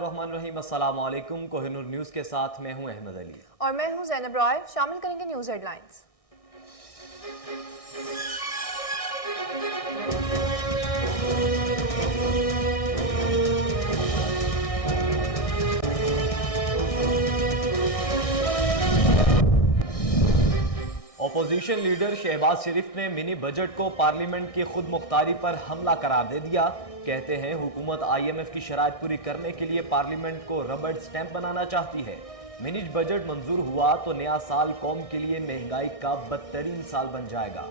बिस्मिल्लाहिर्रहमानिर्रहीम। अस्सलाम वालेकुम। कोहिनूर न्यूज़ के साथ मैं हूं अहमद अली और मैं हूं ज़ैनब रॉय। शामिल करेंगे news headlines. Opposition leader Shahbaz Sharif ने मिनी बजट को पार्लियामेंट की खुद मुख्तारी पर हमला करार दे दिया। कहते हैं हुकूमत IMF की शराइत पूरी करने के लिए पार्लियामेंट को रबड़ स्टैंप बनाना चाहती है। मिनी बजट मंजूर हुआ तो नया साल कौम के लिए महंगाई का बदतरीन साल बन जाएगा।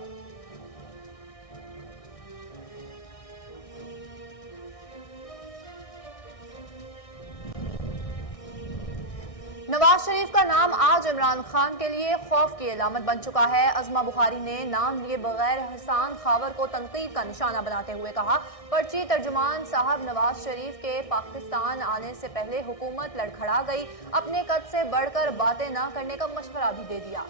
नवाज शरीफ का नाम आज इमरान खान के लिए खौफ की अलामत बन चुका है। अज़मा बुखारी ने नाम लिए बगैर हसन खावर को तनकीद का निशाना बनाते हुए कहा, पर्ची तर्जुमान साहब नवाज शरीफ के पाकिस्तान आने से पहले हुकूमत लड़खड़ा गई, अपने कद से बढ़कर बातें ना करने का मशवरा भी दे दिया।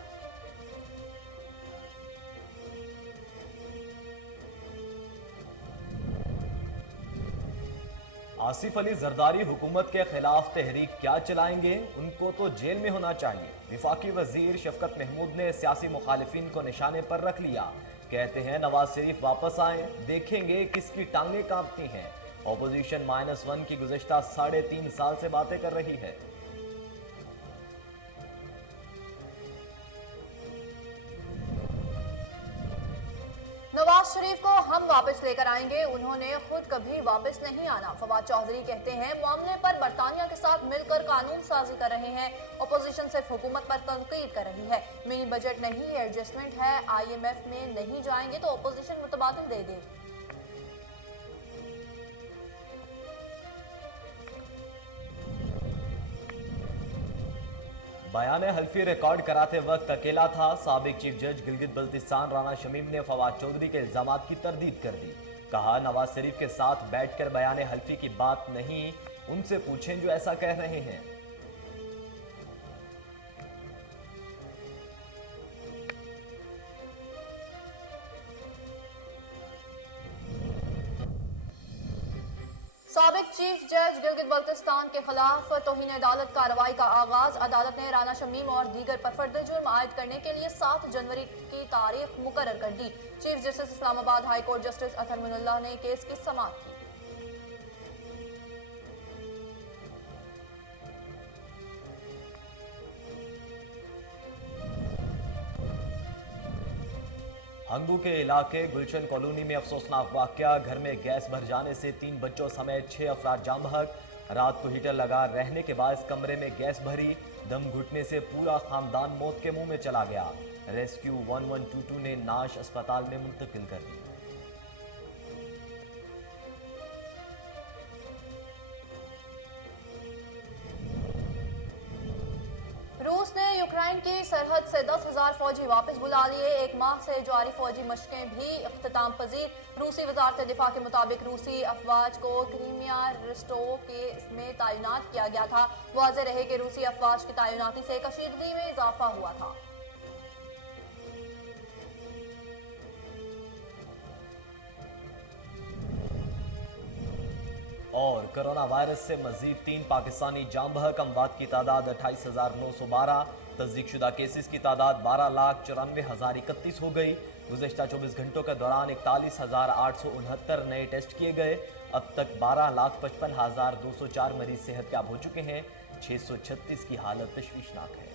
आसिफ अली जरदारी हुकूमत के खिलाफ तहरीक क्या चलाएंगे, उनको तो जेल में होना चाहिए। वफाकी वजीर शफकत महमूद ने सियासी मुखालिफिन को निशाने पर रख लिया। कहते हैं नवाज शरीफ वापस आए, देखेंगे किसकी टांगें कांपती हैं। अपोजिशन -1 की गुज़श्ता 3.5 साल से बातें कर रही है। नवाज शरीफ को हम वापस लेकर आएंगे, उन्होंने खुद कभी वापस नहीं आना। फवाद चौधरी कहते हैं मामले पर बरतानिया के साथ मिलकर कानून साजी कर रहे हैं। अपोजिशन सिर्फ हुकूमत पर तनकीद कर रही है। मिनी बजट नहीं एडजस्टमेंट है, IMF में नहीं जाएंगे तो अपोजिशन मुतबादल दे दे। बयान हल्फी रिकॉर्ड कराते वक्त अकेला था। साबिक चीफ जज गिलगित बल्तिस्तान राना शमीम ने फवाद चौधरी के इल्जामात की तरदीद कर दी। कहा नवाज शरीफ के साथ बैठकर बयान हल्फी की बात नहीं, उनसे पूछें जो ऐसा कह रहे हैं। साबिक चीफ जज गिलगित बल्तिस्तान के खिलाफ तौहीन अदालत कार्रवाई का आगाज। अदालत ने राना शमीम और दीगर पर फर्द जुर्म आयद करने के लिए 7 जनवरी की तारीख मुकर्रर कर दी। Chief justice Islamabad high court justice Athar Minallah ने केस की समाअत की। हंगू के इलाके गुलशन कॉलोनी में अफसोसनाक वाकया। घर में गैस भर जाने से 3 बच्चों समेत 6 अफराद जाम बहक। रात को हीटर लगा रहने के बाद कमरे में गैस भरी, दम घुटने से पूरा खानदान मौत के मुंह में चला गया। रेस्क्यू 1122 ने नाश अस्पताल में मुंतकिल कर दी। रूस ने यूक्रेन की सरहद से 10,000 फौजी वापस बुला लिए। एक माह से जारी फौजी मशकें भी इख्तिताम पजीर। रूसी वजारत दिफा के मुताबिक रूसी अफवाज को क्रीमिया रिस्टोव में तैनात किया गया था। वाज़ेह रहे कि रूसी अफवाज की तैनाती से कशीदगी में इजाफा हुआ था। और कोरोना वायरस से मजीद 3 पाकिस्तानी जाम बहक। अमवात की तादाद 28,912। तस्दीक शुदा केसेस की तादाद 12,94,031 हो गई। गुज़श्ता 24 घंटों के दौरान 41,869 नए टेस्ट किए गए। अब तक 12,55,204 मरीज सेहतयाब हो चुके हैं। 636 की हालत तशवीशनाक है।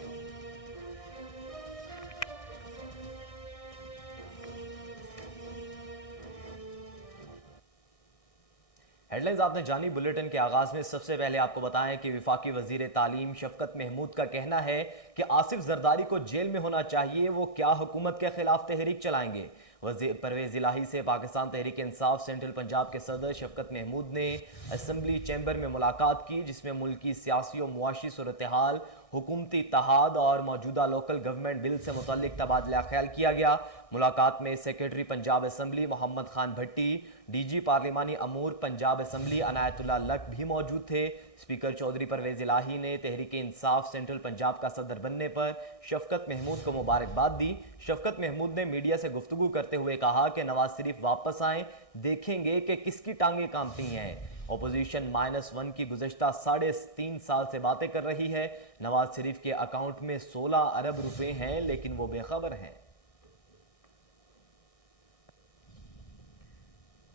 हेडलाइंस आपने जानी। बुलेटिन के आगाज में सबसे पहले आपको बताएं कि वफाकी वजीर तालीम शफकत महमूद का कहना है कि आसिफ जरदारी को जेल में होना चाहिए, वो क्या हुकूमत के खिलाफ तहरीक चलाएंगे। परवेज इलाही से पाकिस्तान तहरीक इंसाफ सेंट्रल पंजाब के सदर शफकत महमूद ने असम्बली चैम्बर में मुलाकात की, जिसमें मुल्की सियासी और मुआशी सूरत हाल, हुकूमती इत्तेहाद और मौजूदा लोकल गवर्नमेंट बिल से मुतल्लिक तबादला ख्याल किया गया। मुलाकात में सेक्रेटरी पंजाब असम्बली मोहम्मद खान भट्टी, DG पार्लिमानी अमूर पंजाब असम्बली अनायतुल्लाह लक भी मौजूद थे। स्पीकर चौधरी परवेज इलाही ने तहरीक इंसाफ सेंट्रल पंजाब का सदर बनने पर शफकत महमूद को मुबारकबाद दी। शफकत महमूद ने मीडिया से गुफ्तगू करते हुए कहा कि नवाज शरीफ वापस आए, देखेंगे कि किसकी टांगें कांपती हैं। अपोजिशन -1 की गुज़श्ता 3.5 साल से बातें कर रही है। नवाज शरीफ के अकाउंट में 16 अरब रुपए हैं, लेकिन वो बेखबर हैं।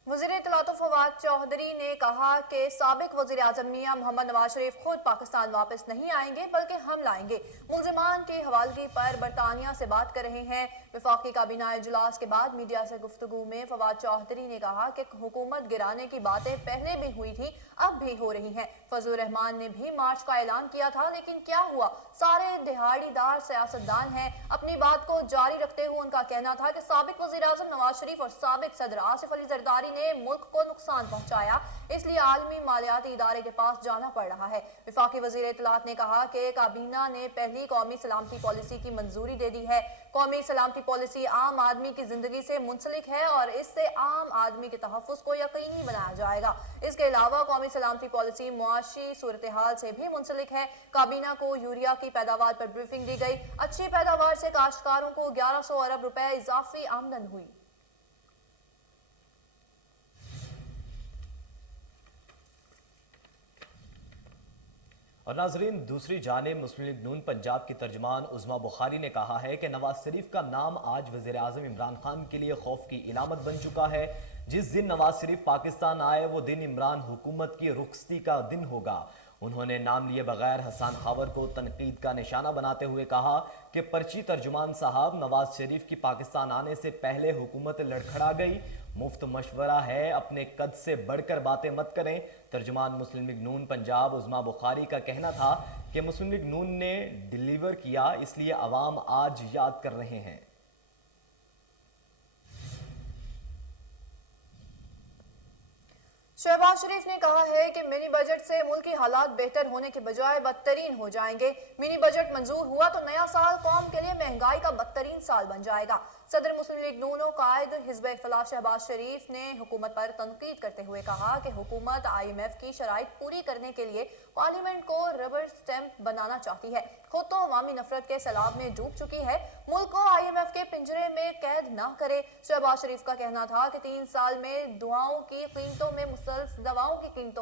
वज़ीर इत्तलात फवाद चौधरी ने कहा कि साबिक वज़ीर आज़म मियां मोहम्मद नवाज शरीफ खुद पाकिस्तान वापस नहीं आएंगे बल्कि हम लाएंगे। मुल्ज़िमान की हवालगी पर बरतानिया से बात कर रहे हैं। वफाकी काबीना इजलास के बाद मीडिया से गुफ्तगू में फवाद चौधरी ने कहा कि हुकूमत गिराने की बातें पहले भी हुई थी, अब भी हो रही हैं। फजलुर रहमान ने भी मार्च का ऐलान किया था, लेकिन क्या हुआ? सारे दिहाड़ीदार सियासतदान हैं। अपनी बात को जारी रखते हुए उनका कहना था कि साबिक वज़ीर आज़म नवाज शरीफ और साबिक सदर आसिफ अली जरदारी ने मुल्क को नुकसान पहुंचाया, इसलिए आलमी मालियाती इदारे के पास जाना पड़ रहा है। वफाकी वज़ीर इत्तलात ने कहा कि काबीना ने पहली कौमी सलामती पॉलिसी की मंजूरी दे दी है। कौमी सलामती पॉलिसी आम आदमी की जिंदगी से मुंसलिक है और इससे आम आदमी के तहफ़्फ़ुज़ को यकीनी बनाया जाएगा। इसके अलावा कौमी सलामती पॉलिसी मुआशी सूरत हाल से भी मुंसलिक है। काबीना को यूरिया की पैदावार पर ब्रीफिंग दी गई। अच्छी पैदावार से काश्तकारों को 1100 अरब रुपए इजाफी आमदन हुई। और नाजरीन, दूसरी जानिब मुस्लिम लीग नून पंजाब की तर्जुमान उज़मा बुखारी ने कहा है कि नवाज शरीफ का नाम आज वज़ीर आज़म इमरान खान के लिए खौफ की इलामत बन चुका है। जिस दिन नवाज शरीफ पाकिस्तान आए वो दिन इमरान हुकूमत की रुखसती का दिन होगा। उन्होंने नाम लिए बगैर हसन खावर को तनकीद का निशाना बनाते हुए कहा कि पर्ची तर्जुमान साहब, नवाज शरीफ की पाकिस्तान आने से पहले हुकूमत लड़खड़ा गई। मुफ्त मशवरा है, अपने कद से बढ़कर बातें मत करें। तर्जुमान मुस्लिम लीग नून पंजाब उज़मा बुखारी का कहना था कि मुस्लिम लीग नून ने डिलीवर किया, इसलिए अवाम आज याद कर रहे हैं। शहबाज शरीफ ने कहा है कि मिनी बजट से मुल्क की हालात बेहतर होने के बजाय बदतरीन हो जाएंगे। मिनी बजट मंजूर हुआ तो नया साल कौम के लिए महंगाई का बदतरीन साल बन जाएगा। सदर मुस्लिम लीग नून कायद हिज़्ब इख्तिलाफ शहबाज शरीफ ने हुकूमत पर तनकीद करते हुए कहा कि हुकूमत IMF की शराइत पूरी करने के लिए पार्लियामेंट को रबर स्टैंप बनाना चाहती है। खुद तो अवामी नफरत के सैलाब में डूब चुकी है, मुल्क को IMF के पिंजरे में कैद ना करे। शहबाज शरीफ का कहना था कि 3 साल में दवाओं की कीमतों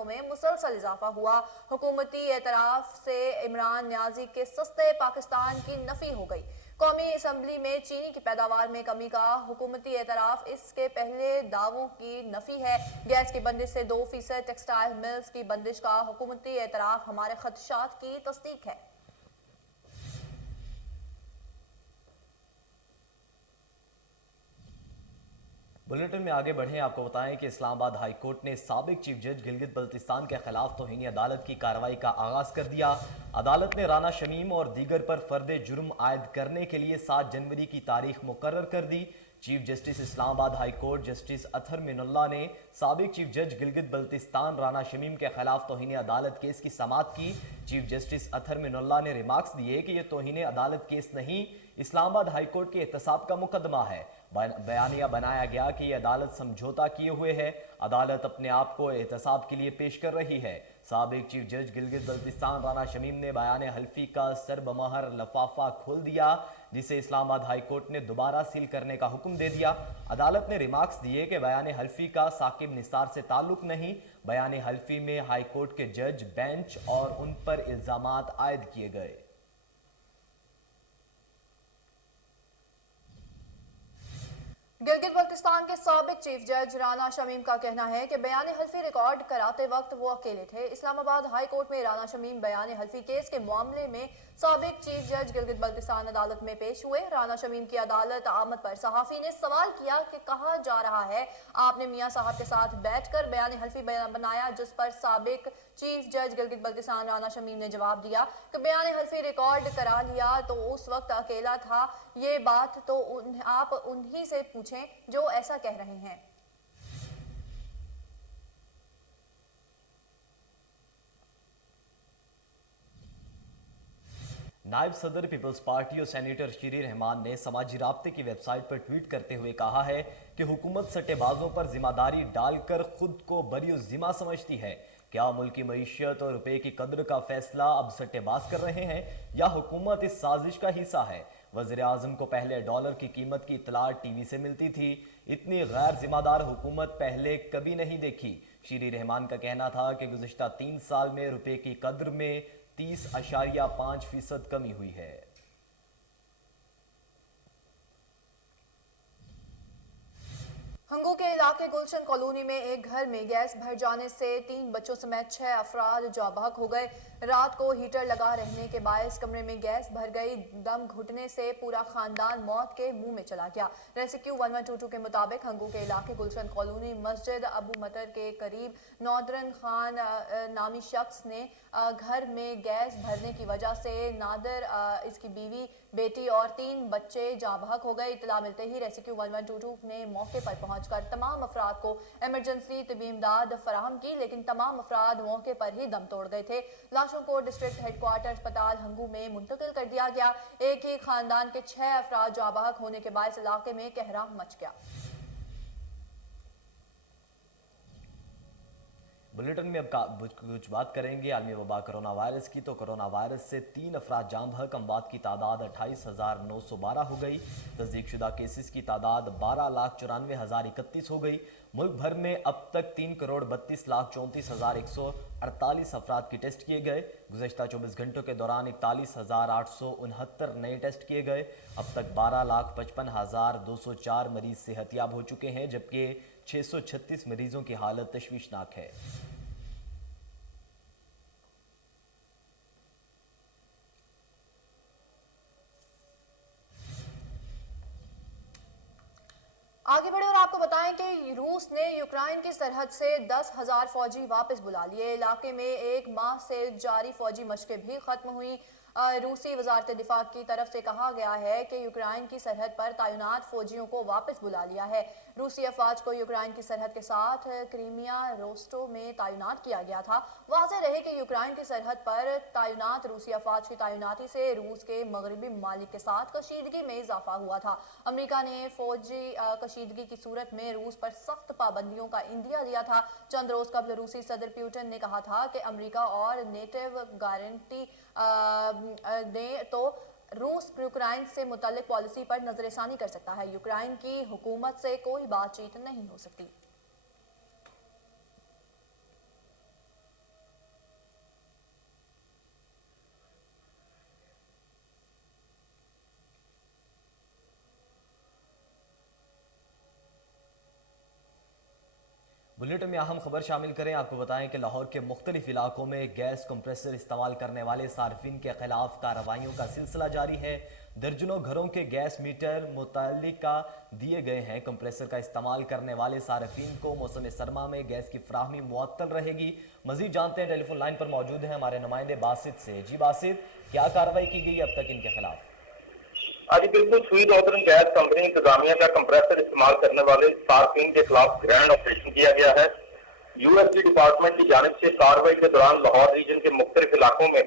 में मुसलसल इजाफा हुआ। हुकूमती एतराफ से इमरान न्याजी के सस्ते पाकिस्तान की नफी हो गई। कौमी असम्बली में चीनी की पैदावार में कमी का हुकूमती एतराफ इसके पहले दावों की नफी है। गैस की बंदिश से 2%, टेक्सटाइल मिल्स की बंदिश का हुकूमती एतराफ हमारे खदशात की तस्दीक है। बुलेटिन में आगे बढ़ें, आपको बताएं कि इस्लामाबाद हाई कोर्ट ने साबिक चीफ जज गिलगित बल्तिस्तान के खिलाफ तौहीन अदालत की कार्रवाई का आगाज कर दिया। अदालत ने राना शमीम और दीगर पर फर्द जुर्म आयद करने के लिए 7 जनवरी की तारीख मुकर्रर कर दी। Chief justice Islamabad high court justice Athar Minallah ने साबिक चीफ जज गिलगित बल्तिस्तान राना शमीम के खिलाफ तौहीन अदालत केस की समाअत की। चीफ जस्टिस अतहर मिनुल्लाह ने रिमार्क्स दिए कि यह तौहीन अदालत केस नहीं, इस्लामाबाद हाई कोर्ट के एहतसाब का मुकदमा है। बयानिया बनाया गया कि यह अदालत समझौता किए हुए है। अदालत अपने आप को एहतसाब के लिए पेश कर रही है। साबिक चीफ जज गिलगित बल्तिस्तान राना शमीम ने बयान हल्फी का सरबमहर लफाफा खोल दिया, जिसे इस्लामाबाद हाई कोर्ट ने दोबारा सील करने का हुक्म दे दिया। अदालत ने रिमार्क्स दिए कि बयान हल्फी का साकिब निसार से ताल्लुक नहीं। बयान हल्फी में हाई कोर्ट के जज, बेंच और उन पर इल्जामात आयद किए गए। गिलगित बल्तिस्तान के साबिक चीफ जज राना शमीम का कहना है कि बयान हल्फी रिकॉर्ड कराते वक्त वो अकेले थे। इस्लामाबाद हाई कोर्ट में राना शमीम बयान हल्फी केस के मामले में साबिक चीफ जज गिलगित बल्तिस्तान अदालत में पेश हुए। राना शमीम की अदालत आमद पर सहाफी ने सवाल किया कि कहा जा रहा है आपने मियां साहब के साथ बैठकर बयान हल्फी बनाया, जिस पर साबिक चीफ जज गिलगित बल्तिस्तान राना शमीम ने जवाब दिया कि बयान हल्फी रिकॉर्ड करा लिया तो उस वक्त अकेला था। ये बात तो आप उन्हीं से पूछें जो ऐसा कह रहे हैं। नायब सदर पीपल्स पार्टी और सेनेटर शीरी रहमान ने समाजी राब्ते की वेबसाइट पर ट्वीट करते हुए कहा है कि हुकूमत सट्टेबाजों पर जिम्मेदारी डालकर खुद को बरी जिम्मा समझती है। क्या मुल्क की मईशत और रुपए की कद्र का फैसला अब सट्टेबाज कर रहे हैं या हुकूमत इस साजिश का हिस्सा है? वज़ीर आज़म को पहले डॉलर की कीमत की इत्तला टीवी से मिलती थी। इतनी गैर जिम्मेदार हुकूमत पहले कभी नहीं देखी। शीरी रहमान का कहना था कि गुज़िश्ता 3 साल में रुपए की कद्र में 30.5% कमी हुई है। हंगू के इलाके गुलशन कॉलोनी में एक घर में गैस भर जाने से 3 बच्चों समेत 6 अफराद जाँ बहक हो गए। रात को हीटर लगा रहने के बायस कमरे में गैस भर गई। दम घुटने से पूरा खानदान मौत के मुंह में चला गया। रेस्क्यू 1122 के मुताबिक हंगू के इलाके गुलशन कॉलोनी मस्जिद अबू मतर के करीब नौदरन खान नामी शख्स ने घर में गैस भरने की वजह से नादर, इसकी बीवी, बेटी और 3 बच्चे जाँ बहक हो गए। इत्तला मिलते ही रेस्क्यू 1122 ने मौके पर पहुंचकर तमाम अफराद को इमरजेंसी तबी इमदाद फराहम की, लेकिन तमाम अफराद मौके पर ही दम तोड़ गए थे। लाशों को डिस्ट्रिक्ट हेडक्वार्टर अस्पताल हंगू में मुंतकिल कर दिया गया। एक ही खानदान के 6 अफराद जाँ बहक होने के बायस इलाके में कहराम मच गया। बुलेटिन में अब कुछ बात करेंगे आलमी वबा कोरोना वायरस की। तो कोरोना वायरस से 3 अफराद जाँ बहक, अमवात की तादाद 28,912 हो गई। तस्दीक शुदा केसेस की तादाद 12,94,031 हो गई। मुल्क भर में अब तक 3,32,34,148 अफराद की टेस्ट किए गए। गुज़श्ता 24 घंटों के दौरान 41,869 नए टेस्ट किए गए। अब तक 12,55,204 मरीज सेहतियाब हो चुके हैं, जबकि 636 मरीजों की हालत तशवीशनाक है। आगे बढ़े और आपको बताएं कि रूस ने यूक्रेन की सरहद से 10,000 फौजी वापस बुला लिए। इलाके में 1 माह से जारी फौजी मशकें भी खत्म हुई। रूसी वजारत दिफा की तरफ से कहा गया है कि यूक्रेन की सरहद पर तैनात फौजियों को वापस बुला लिया है। रूसी अफवाज को यूक्रेन की सरहद के साथ क्रीमिया रोस्टो में तैनात किया गया था। वाज़ेह रहे कि यूक्रेन की सरहद पर तैनात रूसी अफवाज की तैनाती से रूस के मगरबी ममालिक के साथ कशीदगी में इजाफा हुआ था। अमरीका ने फौजी कशीदगी की सूरत में रूस पर सख्त पाबंदियों का इंदिया दिया था। चंद रोज कबल रूसी सदर पुतिन ने कहा था कि अमरीका और नेटिव गारंटी ने तो रूस यूक्रेन से मुतल्लिक पॉलिसी पर नजरसानी कर सकता है। यूक्रेन की हुकूमत से कोई बातचीत नहीं हो सकती। बुलेटिन में अहम खबर शामिल करें। आपको बताएं कि लाहौर के मुख्तलिफ इलाकों में गैस कंप्रेसर इस्तेमाल करने वाले सार्फिन के खिलाफ कार्रवाइयों का सिलसिला जारी है। दर्जनों घरों के गैस मीटर मुतल्लिका दिए गए हैं। कंप्रेसर का इस्तेमाल करने वाले सार्फिन को मौसम सरमा में गैस की फ्राहमी मुअत्तल रहेगी। मजीद जानते हैं, टेलीफोन लाइन पर मौजूद हैं हमारे नुमाइंदे बासित से। जी बासित, क्या कार्रवाई की गई अब तक इनके खिलाफ? जी बिल्कुल, सुई नॉर्दर्न गैस कंपनी इंतजामिया का कंप्रेसर इस्तेमाल करने वाले सार्फिन के खिलाफ ग्रैंड ऑपरेशन किया गया है। यूएसडी डिपार्टमेंट की जानिब से कार्रवाई के दौरान लाहौर रीजन के मुख्तलिफ इलाकों में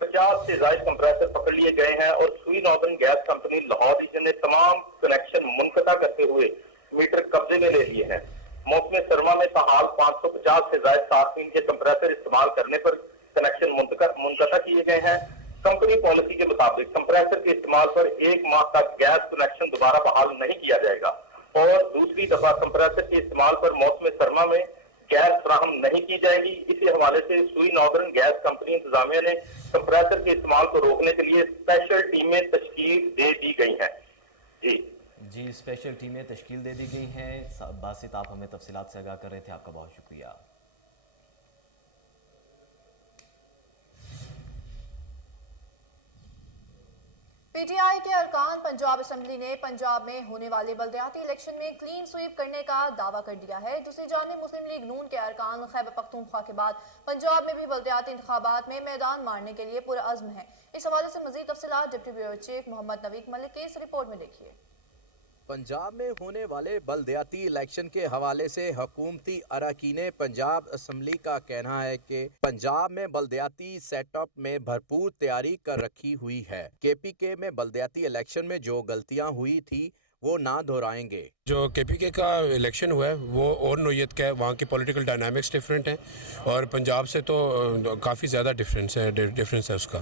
50 से ज्यादा कंप्रेसर पकड़ लिए गए हैं और सुई नॉर्दर्न गैस कंपनी लाहौर रीजन ने तमाम कनेक्शन मुनक़ता करते हुए मीटर कब्जे में ले लिए हैं। मौसम सरमा में ताहाल 550 से ज्यादा सार्फिन के कंप्रेसर इस्तेमाल करने पर कनेक्शन मुनक़ता किए गए हैं। कंपनी पॉलिसी के मुताबिक कंप्रेसर के इस्तेमाल पर 1 माह तक गैस कनेक्शन दोबारा बहाल नहीं किया जाएगा और दूसरी दफा कंप्रेसर के इस्तेमाल पर मौसम सरमा में गैस फराहम नहीं की जाएगी। इसी हवाले से सुई नॉर्दर्न गैस कंपनी इंतजामिया ने कंप्रेसर के इस्तेमाल को रोकने के लिए स्पेशल टीमें तश्कील दे दी गई हैं। जी, स्पेशल टीमें तश्कील दे दी गई हैं। बासित, आप हमें तफसीलात से आगाह कर रहे थे, आपका बहुत शुक्रिया। पीटीआई के अरकान पंजाब असेंबली ने पंजाब में होने वाले बल्दियाती इलेक्शन में क्लीन स्वीप करने का दावा कर दिया है। दूसरी जानिब मुस्लिम लीग नून के अरकान खैबर पख्तूनख्वा के बाद पंजाब में भी बल्दियाती इंतखाबात में मैदान मारने के लिए पुरअज़्म है। इस हवाले से मजीद तफसीलात डिप्टी ब्यूरो चीफ मोहम्मद नवीक मलिक की इस रिपोर्ट में देखिए। पंजाब में होने वाले बल्दियाती इलेक्शन के हवाले से हुकूमती अरकान पंजाब असम्बली का कहना है कि पंजाब में बल्दियाती सेटअप में भरपूर तैयारी कर रखी हुई है। केपीके में बल्दियाती इलेक्शन में जो गलतियां हुई थी वो ना दोहराएंगे। जो केपीके का इलेक्शन हुआ है वो और नोयत का है, वहाँ के पॉलिटिकल डायनामिक्स डिफरेंट हैं और पंजाब से तो काफ़ी ज़्यादा डिफरेंस है उसका।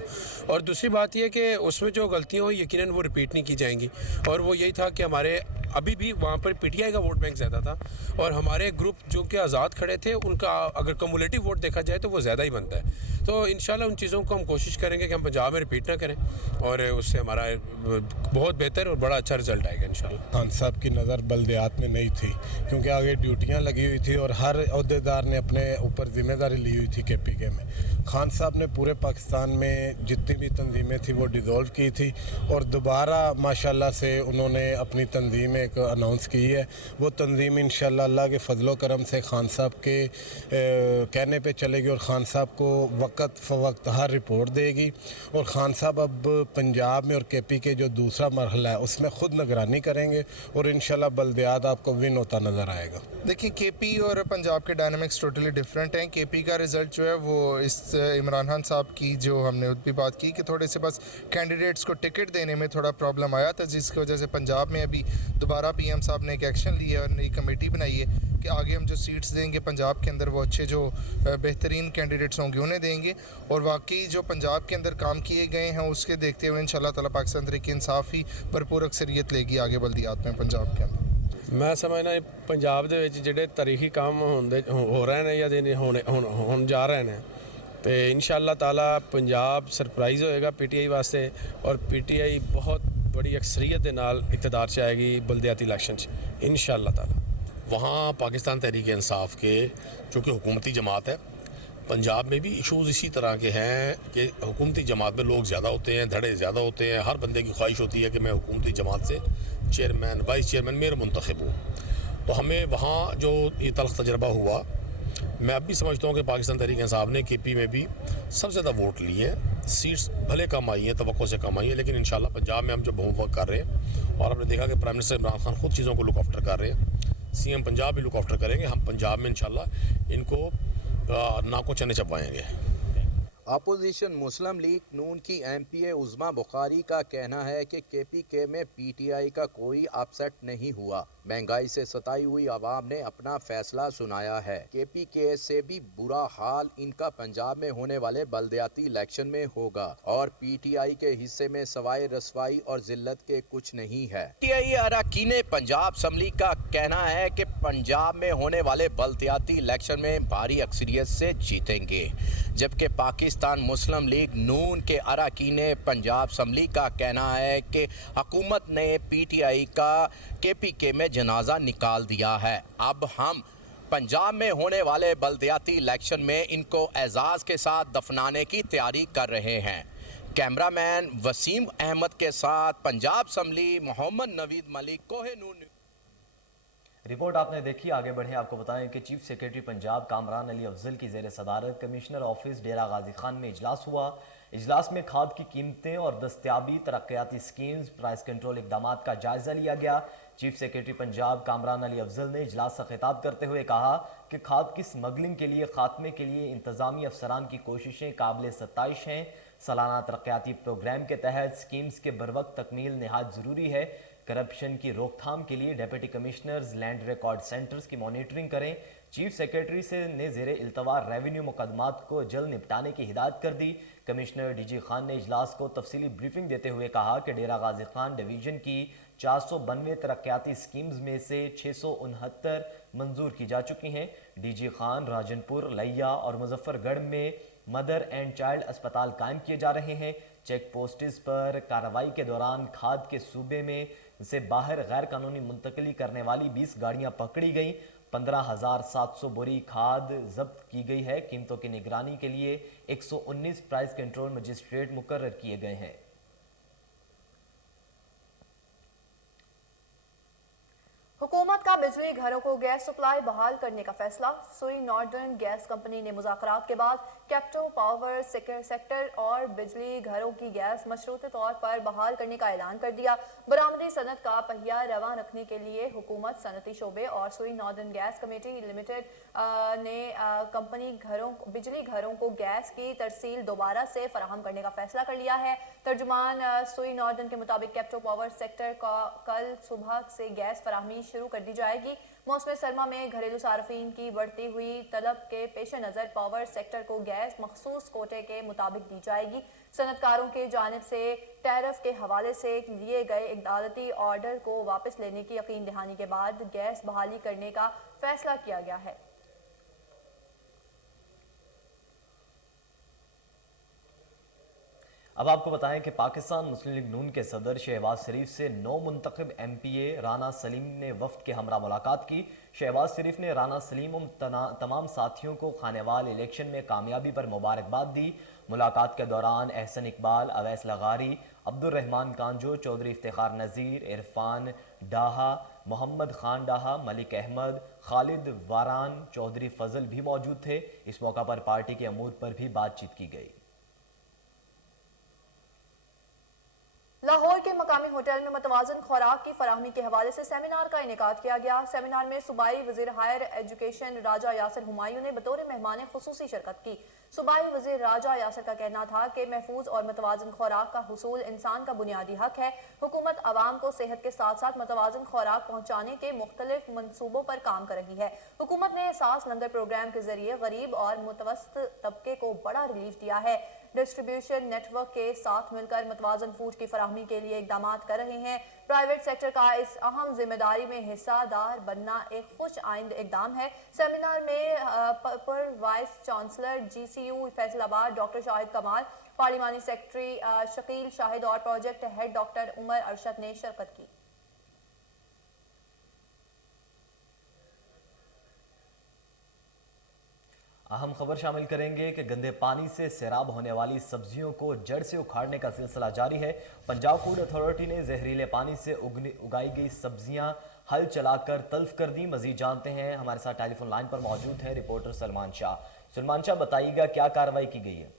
और दूसरी बात ये कि उसमें जो गलतियाँ हुई यकीनन वो रिपीट नहीं की जाएंगी और वो यही था कि हमारे अभी भी वहाँ पर पीटीआई का वोट बैंक ज़्यादा था, और हमारे ग्रुप जो कि आज़ाद खड़े थे उनका अगर कम्युलेटिव वोट देखा जाए तो वो ज़्यादा ही बनता है। तो इंशाल्लाह उन चीज़ों को हम कोशिश करेंगे कि हम पंजाब में रिपीट ना करें, और उससे हमारा बहुत बेहतर और बड़ा अच्छा रिजल्ट आएगा इंशाल्लाह। खान साहब की नज़र बल्दियात में नहीं थी, क्योंकि आगे ड्यूटियां लगी हुई थी और हर अहदेदार ने अपने ऊपर जिम्मेदारी ली हुई थी केपीके में। खान साहब ने पूरे पाकिस्तान में जितनी भी तंजीमें थी वो डिज़ोल्व की थी, और दोबारा माशाल्लाह से उन्होंने अपनी तंजीम एक अनाउंस की है। वो तंजीम इंशाल्लाह अल्लाह के फजलो करम से खान साहब के कहने पे चलेगी, और खान साहब को वक्त फ़वक्त हर रिपोर्ट देगी। और खान साहब अब पंजाब में और केपी के जो दूसरा मरहला है उसमें ख़ुद निगरानी करेंगे, और इंशाल्लाह बल्दियात आपको विन होता नज़र आएगा। देखिए, केपी और पंजाब के डायनामिक्स टोटली डिफरेंट हैं। केपी का रिज़ल्ट जो है वो इस इमरान खान साहब की जो हमने भी बात की कि थोड़े से बस कैंडिडेट्स को टिकट देने में थोड़ा प्रॉब्लम आया था, जिसकी वजह से पंजाब में अभी दोबारा पीएम साहब ने एक एक्शन लिया और नई कमेटी बनाई है कि आगे हम जो सीट्स देंगे पंजाब के अंदर वो अच्छे जो बेहतरीन कैंडिडेट्स होंगे उन्हें देंगे। और वाकई जो पंजाब के अंदर काम किए गए हैं उसके देखते हुए इंशाल्लाह ताला पाकिस्तान तहरीक इंसाफ ही भरपूर अक्सरियत लेगी आगे बल्दियात में पंजाब के अंदर। मैं समझना पंजाब ਦੇ ਵਿੱਚ ਜਿਹੜੇ ਤਾਰੀਖੀ ਕੰਮ ਹੋ ਰਹੇ ਨੇ ਜਾਂ ਹੋਣ ਜਾ ਰਹੇ ਨੇ, ਤੇ इंशाअल्लाह ताला पंजाब सरप्राइज़ होएगा पीटीआई वास्ते, और पीटीआई बहुत बड़ी अक्सरियत ਦੇ ਨਾਲ इक़्तिदार 'ਚ आएगी बल्दियाती इलेक्शन 'ਚ इंशाअल्लाह ताला। वहाँ पाकिस्तान तहरीक इंसाफ के जो कि हुकूमती जमात है, पंजाब में भी इशूज़ इसी तरह के हैं कि हुकूमती जमात में लोग ज़्यादा होते हैं, धड़े ज़्यादा होते हैं। हर बंदे की ख्वाहिश होती है कि मैं हुकूमती जमात से चेयरमैन वाइस चेयरमैन मेरे मुंतखब हूँ। तो हमें वहाँ जो ये तल्ख़ तजर्बा हुआ, मैं अब भी समझता हूँ कि पाकिस्तान तहरीक इंसाफ ने केपी में भी सबसे ज़्यादा वोट लिए हैं। सीट्स भले कम आई हैं, तवक्को से कम आई है, लेकिन इंशाल्लाह पंजाब में हम जो होमवर्क कर रहे हैं, और आपने देखा कि प्राइम मिनिस्टर इमरान खान खुद चीज़ों को लुक आफ्टर कर रहे हैं, सीएम पंजाब भी लुक आफ्टर करेंगे। हम पंजाब में इंशाल्लाह इनको नाकों चने चबवाएंगे। अपोजिशन मुस्लिम लीग नून की एमपीए उज़मा बुखारी का कहना है कि केपीके में पीटीआई का कोई अपसेट नहीं हुआ। महंगाई से सताई हुई आवाम ने अपना फैसला सुनाया है। केपीके से भी बुरा हाल इनका पंजाब में होने वाले बल्दियाती इलेक्शन में होगा, और पीटीआई के हिस्से में सवाए रसवाई और जिल्लत के कुछ नहीं है। पीटीआई अरकान पंजाब असम्बली का कहना है कि पंजाब में होने वाले बल्दियाती इलेक्शन में भारी अक्सरियत से जीतेंगे, जबकि पाकिस्तान मुस्लिम लीग नून के अरकान पंजाब असम्बली का कहना है कि हुकूमत ने पीटीआई का केपीके में जनाजा निकाल दिया है। अब हम पंजाब में होने वाले बल्दियाती इलेक्शन में इनको एजाज़ के साथ दफनाने की तैयारी कर रहे हैं। कैमरामैन वसीम अहमद के साथ पंजाब असम्बली मोहम्मद नवीद मलिक कोहिनूर। रिपोर्ट आपने देखी, आगे बढ़े। आपको बताएं कि चीफ सेक्रेटरी पंजाब कामरान अली अफजल की ज़ेर सदारत कमिश्नर ऑफिस डेरा गाजी खान में इजलास हुआ। इजलास में खाद की कीमतें और दस्तियाबी, तरक्याती स्कीम्स, प्राइस कंट्रोल इकदाम का जायजा लिया गया। चीफ सेक्रेटरी पंजाब कामरान अली अफजल ने इजलास से खिताब करते हुए कहा कि खाद की स्मगलिंग के लिए खात्मे के लिए इंतजामी अफसरान की कोशिशें काबिल सत्ताइश हैं। सालाना तरक्याती प्रोग्राम के तहत स्कीम्स के बरवक्त तकमील निहायत ज़रूरी है। करप्शन की रोकथाम के लिए deputy commissioners land record centres की मॉनिटरिंग करें। चीफ सेक्रेटरी ने ज़ेर इल्तवा रेवेन्यू मुकदमात को जल्द निपटाने की हिदायत कर दी। कमिश्नर डीजी खान ने इजलास को तफसीली ब्रीफिंग देते हुए कहा कि डेरा गाजी खान डिवीज़न की 492 तरक्याती स्कीम्स में से 669 मंजूर की जा चुकी हैं। डीजी खान राजनपुर, लैया और मुजफ्फरगढ़ में मदर एंड चाइल्ड अस्पताल कायम किए जा रहे हैं। चेक पोस्ट्स पर कार्रवाई के दौरान खाद के सूबे में से बाहर गैर कानूनी मुंतकली करने वाली 20 गाड़ियां पकड़ी गई। 15,700 बोरी खाद जब्त की गई है। कीमतों की निगरानी के लिए 119 प्राइस कंट्रोल मजिस्ट्रेट मुकर्रर किए गए हैं। हुकूमत का बिजली घरों को गैस सप्लाई बहाल करने का फैसला। सुई नॉर्दर्न गैस कंपनी ने मुज़ाकरात के बाद कैप्टो पावर सेक्टर और बिजली घरों की गैस मशरूत तौर पर बहाल करने का ऐलान कर दिया। बरामदी सनत का पहिया रवां रखने के लिए हुकूमत, सनती शोबे और Sui Northern gas committee limited ने बिजली घरों को गैस की तरसील दोबारा से फराहम करने का फैसला कर लिया है। तर्जुमान सुई नॉर्दर्न के मुताबिक कैप्टो पावर सेक्टर का कल सुबह से गैस फराहमी शुरू कर दी जाएगी। मौसम सरमा में घरेलू सार्फिन की बढ़ती हुई तलब के पेश नज़र पावर सेक्टर को गैस मखसूस कोटे के मुताबिक दी जाएगी। صنعتکاروں کی جانب سے ٹیرف کے حوالے سے لیے گئے عدالتی آرڈر کو واپس لینے کی یقین دہانی کے بعد گیس بحالی کرنے کا فیصلہ کیا گیا ہے۔ اب آپ کو بتائیں کہ پاکستان مسلم لیگ نون کے صدر شہباز شریف سے نو منتخب ایم پی اے رانا سلیم نے وفد کے ہمراہ ملاقات کی۔ شہباز شریف نے رانا سلیم اور تمام ساتھیوں کو خانیوال الیکشن میں کامیابی پر مبارکباد دی۔ ملاقات کے دوران احسن اقبال، اویس لغاری، عبد الرحمن کانجو، چودھری افتخار نذیر، عرفان ڈاہا، محمد خان ڈاہا، ملک احمد، خالد واران، چودھری فضل بھی موجود تھے۔ اس موقع پر پارٹی کے امور پر بھی بات چیت کی گئی۔ لاہور کے مقامی ہوٹل میں متوازن خوراک کی فراہمی کے حوالے سے سیمینار کا انعقاد کیا گیا۔ سیمینار میں صوبائی وزیر ہائر ایجوکیشن راجہ یاسر ہمایوں نے بطور مہمان خصوصی شرکت کی۔ صوبائی وزیر راجہ یاسر کا کہنا تھا کہ محفوظ اور متوازن خوراک کا حصول انسان کا بنیادی حق ہے۔ حکومت عوام کو صحت کے ساتھ ساتھ متوازن خوراک پہنچانے کے مختلف منصوبوں پر کام کر رہی ہے۔ حکومت نے احساس لنگر پروگرام کے ذریعے غریب اور متوسط طبقے کو بڑا ریلیف دیا ہے۔ ڈسٹریبیوشن نیٹ ورک کے ساتھ مل کر متوازن فوڈ کی فراہمی کے لیے اقدامات کر رہے ہیں۔ پرائیویٹ سیکٹر کا اس اہم ذمہ داری میں حصہ دار بننا ایک خوش آئند اقدام ہے۔ سیمینار میں پر vice chancellor G C U Faisalabad doctor Shahid Kamal, پارلیمانی سیکرٹری شکیل شاہد اور project head doctor Umar Arshad نے شرکت کی۔ اہم خبر شامل کریں گے کہ گندے پانی سے سیراب ہونے والی سبزیوں کو جڑ سے اکھاڑنے کا سلسلہ جاری ہے۔ پنجاب فوڈ اتھارٹی نے زہریلے پانی سے اگائی گئی سبزیاں ہل چلا کر تلف کر دی۔ مزید جانتے ہیں، ہمارے ساتھ ٹیلی فون لائن پر موجود ہیں رپورٹر سلمان شاہ۔ سلمان شاہ، بتائیے گا کیا کارروائی کی گئی ہے؟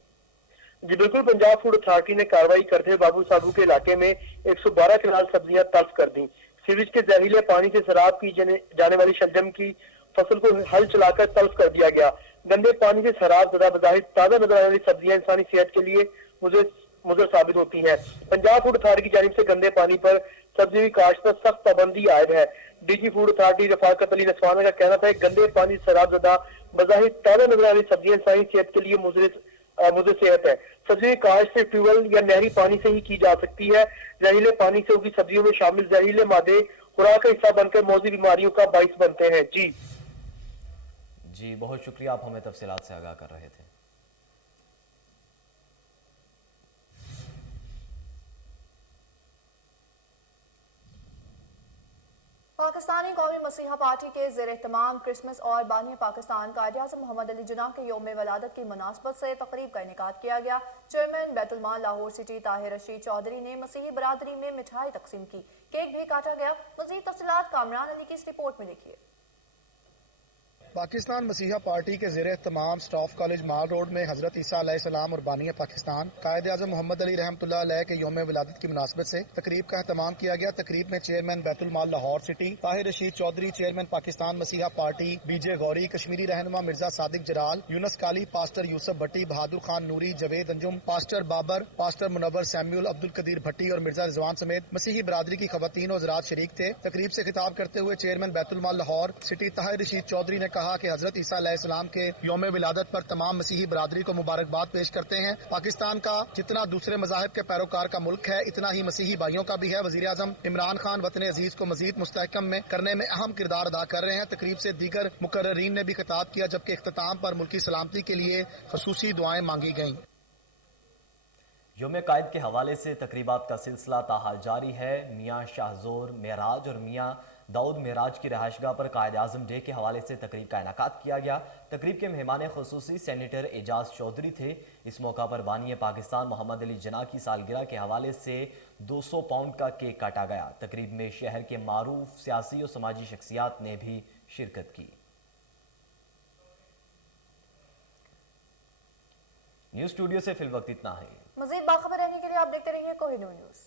جی بالکل، پنجاب فوڈ اتھارٹی نے کارروائی کرتے ہوئے بابو صابو کے علاقے میں 112 کنال سبزیاں تلف کر دیں۔ سیویج کے زہریلے پانی سے سیراب کی جانے والی شلجم کی فصل کو ہل چلا کر تلف کر دیا گیا۔ گندے پانی سے سیراب زدہ بظاہر تازہ نظر آنے والی سبزیاں انسانی صحت کے لیے مضر ثابت ہوتی ہیں۔ پنجاب فوڈ اتھارٹی کی جانب سے گندے پانی پر سبزی کی کاشت پر سخت پابندی عائد ہے۔ ڈی جی فوڈ اتھارٹی رفاقت علی نسوانہ کا کہنا تھا کہ گندے پانی سے سیراب زدہ بظاہر تازہ نظر آنے والی سبزیاں انسانی صحت کے لیے مضر صحت ہے۔ سبزی کی کاشت سے ٹیوب ویل یا نہری پانی سے ہی کی جا سکتی ہے۔ زہریلے پانی سے اگی سبزیوں میں شامل زہریلے مادے خوراک کا حصہ بن کر موذی بیماریوں کا باعث بنتے ہیں۔ جی بہت شکریہ، آپ ہمیں تفصیلات سے آگاہ کر رہے تھے۔ پاکستانی قومی مسیحا پارٹی کے زیر اہتمام کرسمس اور بانی پاکستان قائد اعظم محمد علی جناح کے یوم ولادت کی مناسبت سے تقریب کا انعقاد کیا گیا۔ چیئرمین بیت المال لاہور سٹی طاہر رشید چودھری نے مسیحی برادری میں مٹھائی تقسیم کی، کیک بھی کاٹا گیا۔ مزید تفصیلات کامران علی کی اس رپورٹ میں دیکھیے۔ پاکستان مسیحا پارٹی کے زیر اہتمام سٹاف کالج مال روڈ میں حضرت عیسیٰ علیہ السلام اور بانی پاکستان قائد اعظم محمد علی رحمۃ اللہ علیہ کے یوم ولادت کی مناسبت سے تقریب کا اہتمام کیا گیا۔ تقریب میں chairman Bait ul-Mal Lahore city Tahir Rasheed Chaudhry, chairman Pakistan Masiha party B J Ghauri, Kashmiri رہنما Mirza Sadiq Jarral, Younis Kali, pastor Yousaf Bhatti, Bahadur Khan Noori, Javed Anjum, pastor Babar, pastor Munawar Samuel, Abdul Qadeer بھٹی اور مرزا رضوان سمیت مسیحی برادری کی خواتین و حضرات شریک تھے۔ تقریب سے خطاب کرتے ہوئے چیئرمین بیت المال لاہور سٹی طاہر رشید چودھری نے کہا کہ حضرت عیسیٰ علیہ السلام کے یوم ولادت پر تمام مسیحی برادری کو مبارکباد پیش کرتے ہیں۔ پاکستان کا جتنا دوسرے مذاہب کے پیروکار کا ملک ہے، اتنا ہی مسیحی بھائیوں کا بھی ہے۔ وزیر اعظم عمران خان وطن عزیز کو مزید مستحکم میں کرنے میں اہم کردار ادا کر رہے ہیں۔ تقریب سے دیگر مقررین نے بھی خطاب کیا، جبکہ اختتام پر ملکی سلامتی کے لیے خصوصی دعائیں مانگی گئیں۔ یوم قائد کے حوالے سے تقریبات کا سلسلہ تاحال جاری ہے۔ میاں شاہزور معراج اور میاں داؤد معراج کی رہائش گاہ پر قائد اعظم ڈے کے حوالے سے تقریب کا انعقاد کیا گیا۔ تقریب کے مہمان خصوصی سینیٹر اعجاز چودھری تھے۔ اس موقع پر بانی پاکستان محمد علی جناح کی سالگرہ کے حوالے سے 200 پاؤنڈ کا کیک کاٹا گیا۔ تقریب میں شہر کے معروف سیاسی اور سماجی شخصیات نے بھی شرکت کی۔ نیوز اسٹوڈیو سے فی الوقت اتنا ہے۔ مزید باخبر رہنے کے لیے آپ دیکھتے رہیے کوہینور نیوز۔